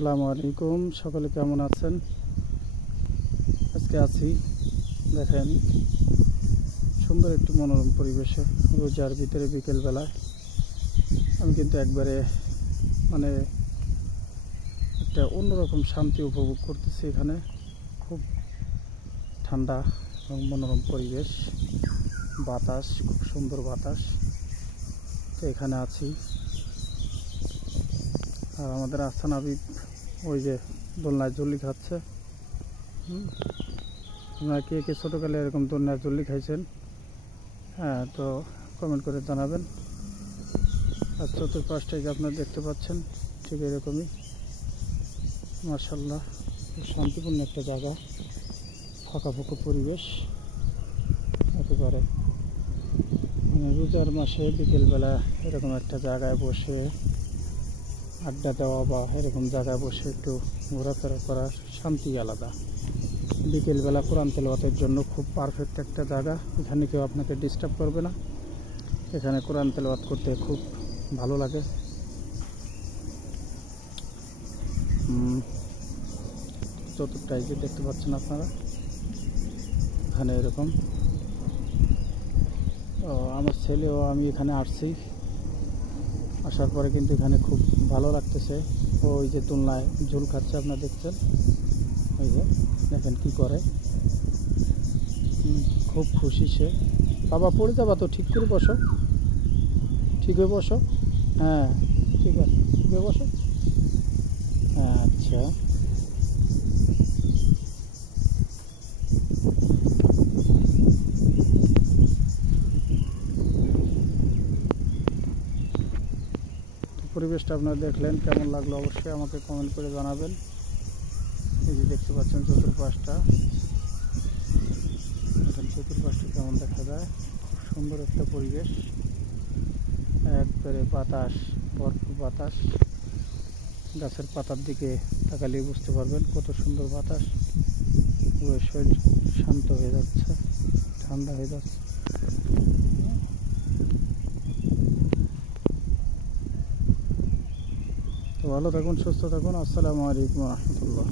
আসসালামু আলাইকুম, সকলে কেমন আছেন? আজকে আছি, দেখেন, সুন্দর একটি মনোরম পরিবেশে রোজার ভিতরে বিকেলবেলায় আমি কিন্তু একবারে মানে একটা অন্যরকম শান্তি উপভোগ করতেছি। এখানে খুব ঠান্ডা এবং মনোরম পরিবেশ, বাতাস, খুব সুন্দর বাতাস। তো এখানে আছি। আর আমাদের আস্থান আবিব ওই যে দোলনায় জল্লি খাচ্ছে। আপনারা কে কে ছোটোকালে এরকম দোলনায় জল্লি খাইছেন? হ্যাঁ, তো কমেন্ট করে জানাবেন। আর চতুর্পাশটাই যে আপনারা দেখতে পাচ্ছেন ঠিক এরকমই, মাশাআল্লাহ, শান্তিপূর্ণ একটা জায়গা, ফাঁকা পরিবেশ একেবারে। মানে রোজার মাসে বিকেলবেলা এরকম একটা জায়গায় বসে আড্ডা দেওয়া বা এরকম জায়গায় বসে একটু ঘোরাফেরা করার শান্তি আলাদা। বিকেলবেলা কোরআন তেলাওয়াতের জন্য খুব পারফেক্ট একটা জায়গা। এখানে কেউ আপনাকে ডিস্টার্ব করবে না। এখানে কোরআন তেলাওয়াত করতে খুব ভালো লাগে। চতুর্থায় যে দেখতে পাচ্ছেন আপনারা, এখানে এরকম। আমার ছেলেও আমি এখানে আসছি, আসার পরে কিন্তু এখানে খুব ভালো লাগতেছে। ওই যে দোলনায় ঝোল খাচ্ছে, আপনারা দেখছেন, ওই যে দেখেন কি করে, খুব খুশি সে। বাবা পড়ে যাবা তো, ঠিক করে বসো, ঠিক হয়ে বসো। হ্যাঁ ঠিক আছে, ঠিক হয়ে বসো। হ্যাঁ আচ্ছা, পরিবেশটা আপনারা দেখলেন, কেমন লাগলো অবশ্যই আমাকে কমেন্ট করে জানাবেন। এই যে দেখতে পাচ্ছেন চতুর্পাশটা, চতুর্পাশটা কেমন দেখা যায়, খুব সুন্দর একটা পরিবেশ, একবারে বাতাস, ভরপুর বাতাস। গাছের পাতার দিকে তাকালেই বুঝতে পারবেন কত সুন্দর বাতাস। শরীর শান্ত হয়ে যাচ্ছে, ঠান্ডা হয়ে যাচ্ছে। তো ভালো থাকুন, সুস্থ থাকুন। আসসালামু আলাইকুম ওয়া রাহমাতুল্লাহ।